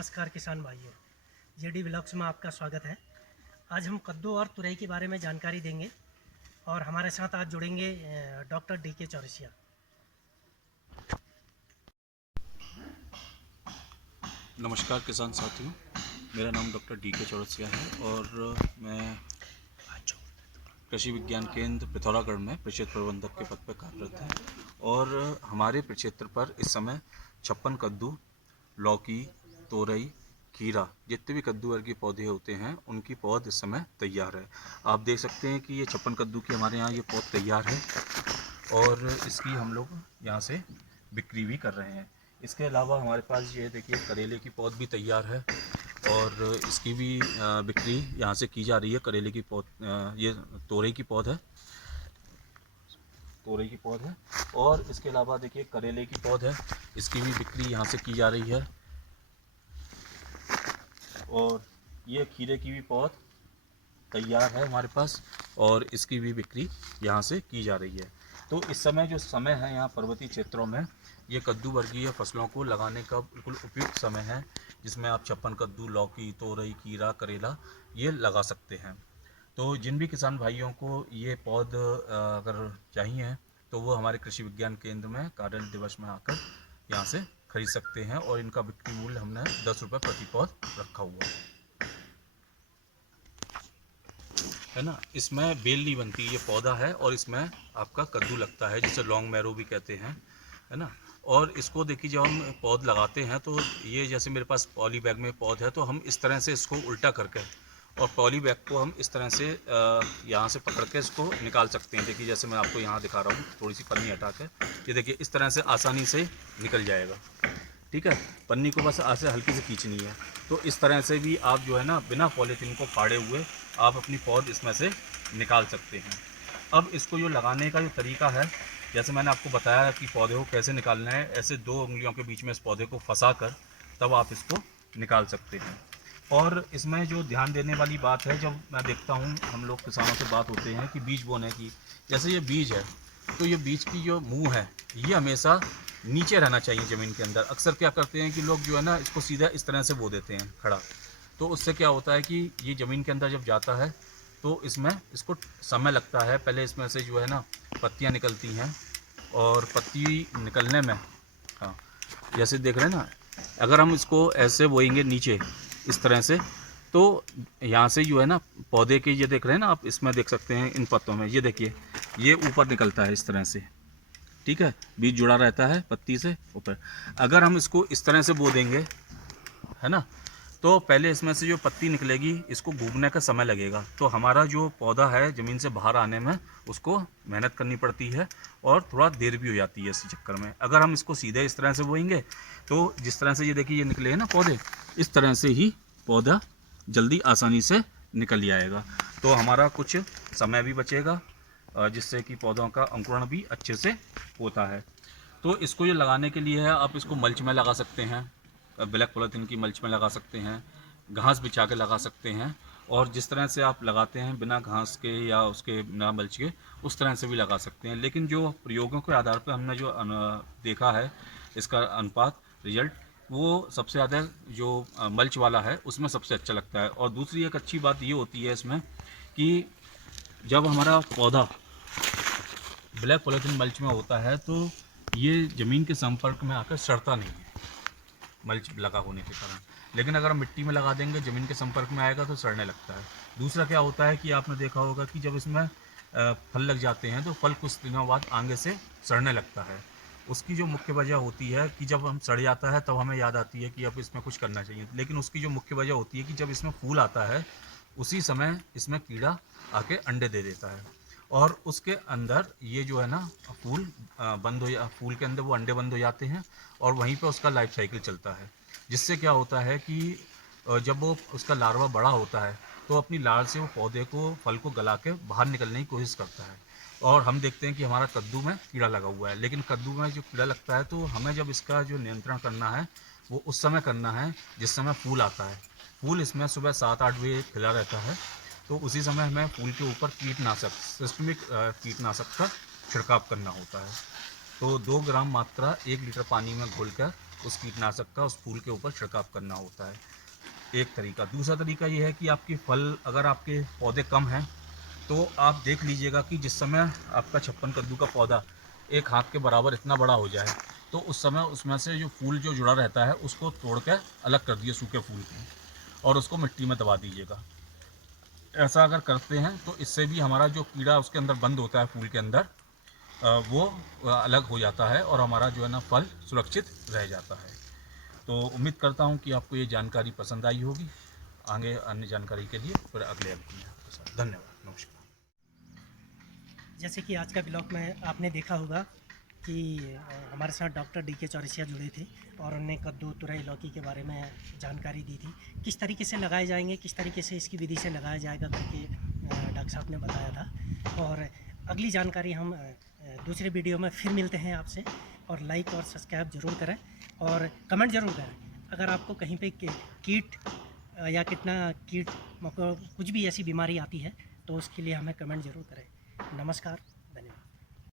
नमस्कार किसान भाइयों, जेडी व्लॉग्स में आपका स्वागत है। आज हम कद्दू और तुरई के बारे में जानकारी देंगे और हमारे साथ आज जुड़ेंगे डॉक्टर DK चौरसिया। नमस्कार किसान साथियों, मेरा नाम डॉक्टर DK चौरसिया है और मैं कृषि विज्ञान केंद्र पिथौरागढ़ में प्रक्षेत्र प्रबंधक के पद पर कार्यरत है। और हमारे प्रक्षेत्र पर इस समय 56 कद्दू, लौकी, तोरई, खीरा जितने भी कद्दू वर्गीय पौधे होते हैं उनकी पौध इस समय तैयार है। आप देख सकते हैं कि ये 56 कद्दू की हमारे यहाँ ये पौध तैयार है और इसकी हम लोग यहाँ से बिक्री भी कर रहे हैं। इसके अलावा हमारे पास ये देखिए करेले की पौध भी तैयार है और इसकी भी बिक्री यहाँ से की जा रही है। करेले की पौध, ये तोरई की पौध है, तोरई की पौध है और इसके अलावा देखिए करेले की पौध है, इसकी भी बिक्री यहाँ से की जा रही है। और ये खीरे की भी पौध तैयार है हमारे पास और इसकी भी बिक्री यहाँ से की जा रही है। तो इस समय जो समय है यहाँ पर्वतीय क्षेत्रों में ये कद्दू वर्गीय फसलों को लगाने का बिल्कुल उपयुक्त समय है, जिसमें आप 56 कद्दू, लौकी, तोरई, खीरा, करेला ये लगा सकते हैं। तो जिन भी किसान भाइयों को ये पौध अगर चाहिए तो वो हमारे कृषि विज्ञान केंद्र में कार्य दिवस में आकर यहाँ से खरीद सकते हैं और इनका बिक्री मूल्य हमने 10 रुपये प्रति पौध रखा हुआ है ना। इसमें बेल नहीं बनती, ये पौधा है और इसमें आपका कद्दू लगता है जिसे लॉन्ग मैरो भी कहते हैं, है ना। और इसको देखिए जब हम पौध लगाते हैं तो ये जैसे मेरे पास पॉली बैग में पौध है तो हम इस तरह से इसको उल्टा करके और पॉली बैग को हम इस तरह से यहाँ से पकड़ के इसको निकाल सकते हैं। देखिए जैसे मैं आपको यहाँ दिखा रहा हूँ, थोड़ी सी पन्नी हटा के ये देखिए इस तरह से आसानी से निकल जाएगा। ठीक है, पन्नी को बस ऐसे हल्की से खींचनी है। तो इस तरह से भी आप जो है ना बिना पॉलीथीन को फाड़े हुए आप अपनी पौध इसमें से निकाल सकते हैं। अब इसको जो लगाने का जो तरीका है, जैसे मैंने आपको बताया कि पौधे को कैसे निकालना है, ऐसे 2 उंगलियों के बीच में इस पौधे को फंसा कर तब आप इसको निकाल सकते हैं। और इसमें जो ध्यान देने वाली बात है, जब मैं देखता हूँ हम लोग किसानों से बात होते हैं कि बीज बोने की, जैसे ये बीज है तो ये बीज की जो मुंह है ये हमेशा नीचे रहना चाहिए ज़मीन के अंदर। अक्सर क्या करते हैं कि लोग जो है ना इसको सीधा इस तरह से बो देते हैं खड़ा, तो उससे क्या होता है कि ये ज़मीन के अंदर जब जाता है तो इसमें इसको समय लगता है। पहले इसमें से जो है ना पत्तियाँ निकलती हैं और पत्ती निकलने में, हाँ जैसे देख रहे हैं ना, अगर हम इसको ऐसे बोएंगे नीचे इस तरह से तो यहाँ से जो है ना पौधे के, ये देख रहे हैं ना आप, इसमें देख सकते हैं इन पत्तों में, ये देखिए ये ऊपर निकलता है इस तरह से। ठीक है, बीज जुड़ा रहता है पत्ती से ऊपर। अगर हम इसको इस तरह से बो देंगे, है ना, तो पहले इसमें से जो पत्ती निकलेगी इसको घूमने का समय लगेगा, तो हमारा जो पौधा है ज़मीन से बाहर आने में उसको मेहनत करनी पड़ती है और थोड़ा देर भी हो जाती है इस चक्कर में। अगर हम इसको सीधे इस तरह से बोएंगे तो जिस तरह से ये देखिए ये निकले हैं ना पौधे, इस तरह से ही पौधा जल्दी आसानी से निकल जाएगा। तो हमारा कुछ समय भी बचेगा जिससे कि पौधों का अंकुरण भी अच्छे से होता है। तो इसको ये लगाने के लिए है, आप इसको मल्च में लगा सकते हैं, ब्लैक पॉलीथीन की मल्च में लगा सकते हैं, घास बिछा के लगा सकते हैं, और जिस तरह से आप लगाते हैं बिना घास के या उसके बिना मल्च के उस तरह से भी लगा सकते हैं। लेकिन जो प्रयोगों के आधार पर हमने जो देखा है इसका अनुपात रिजल्ट, वो सबसे ज़्यादा जो मल्च वाला है उसमें सबसे अच्छा लगता है। और दूसरी एक अच्छी बात ये होती है इसमें कि जब हमारा पौधा ब्लैक पॉलीथीन मल्च में होता है तो ये ज़मीन के संपर्क में आकर सड़ता नहीं है मल्च लगा होने के कारण। लेकिन अगर हम मिट्टी में लगा देंगे ज़मीन के संपर्क में आएगा तो सड़ने लगता है। दूसरा क्या होता है कि आपने देखा होगा कि जब इसमें फल लग जाते हैं तो फल कुछ दिनों बाद आगे से सड़ने लगता है। उसकी जो मुख्य वजह होती है कि जब हम सड़ जाता है तब हमें याद आती है कि अब इसमें कुछ करना चाहिए, लेकिन उसकी जो मुख्य वजह होती है कि जब इसमें फूल आता है उसी समय इसमें कीड़ा आके अंडे दे देता है और उसके अंदर ये जो है ना फूल बंद हो, फूल के अंदर वो अंडे बंद हो जाते हैं और वहीं पे उसका लाइफ साइकिल चलता है। जिससे क्या होता है कि जब वो उसका लार्वा बड़ा होता है तो अपनी लार से वो पौधे को, फल को गला के बाहर निकलने की कोशिश करता है। और हम देखते हैं कि हमारा कद्दू में कीड़ा लगा हुआ है, लेकिन कद्दू में जो कीड़ा लगता है तो हमें जब इसका जो नियंत्रण करना है वो उस समय करना है जिस समय फूल आता है। फूल इसमें सुबह 7-8 बजे खिला रहता है, तो उसी समय हमें फूल के ऊपर कीटनाशक, सिस्टमिक कीटनाशक का छिड़काव करना होता है। तो 2 ग्राम मात्रा 1 लीटर पानी में घोलकर उस कीटनाशक का उस फूल के ऊपर छिड़काव करना होता है, एक तरीका। दूसरा तरीका ये है कि आपकी फल अगर आपके पौधे कम हैं तो आप देख लीजिएगा कि जिस समय आपका 56 कद्दू का पौधा एक हाथ के बराबर इतना बड़ा हो जाए तो उस समय उसमें से जो फूल जो जुड़ा रहता है उसको तोड़ के अलग कर दिए सूखे फूल को और उसको मिट्टी में दबा दीजिएगा। ऐसा अगर करते हैं तो इससे भी हमारा जो कीड़ा उसके अंदर बंद होता है फूल के अंदर वो अलग हो जाता है और हमारा जो है ना फल सुरक्षित रह जाता है। तो उम्मीद करता हूँ कि आपको ये जानकारी पसंद आई होगी। आगे अन्य जानकारी के लिए फिर अगले अंक में आपके साथ। धन्यवाद, नमस्कार। जैसे कि आज का ब्लॉग में आपने देखा होगा कि हमारे साथ डॉक्टर डी के चौरसिया जुड़े थे और उन्होंने कद्दू, तुरई, लौकी के बारे में जानकारी दी थी, किस तरीके से लगाए जाएंगे, किस तरीके से इसकी विधि से लगाया जाएगा करके डॉक्टर साहब ने बताया था। और अगली जानकारी हम दूसरे वीडियो में फिर मिलते हैं आपसे। और लाइक और सब्सक्राइब ज़रूर करें और कमेंट ज़रूर करें। अगर आपको कहीं पे कीट या कीट कुछ भी ऐसी बीमारी आती है तो उसके लिए हमें कमेंट ज़रूर करें। नमस्कार।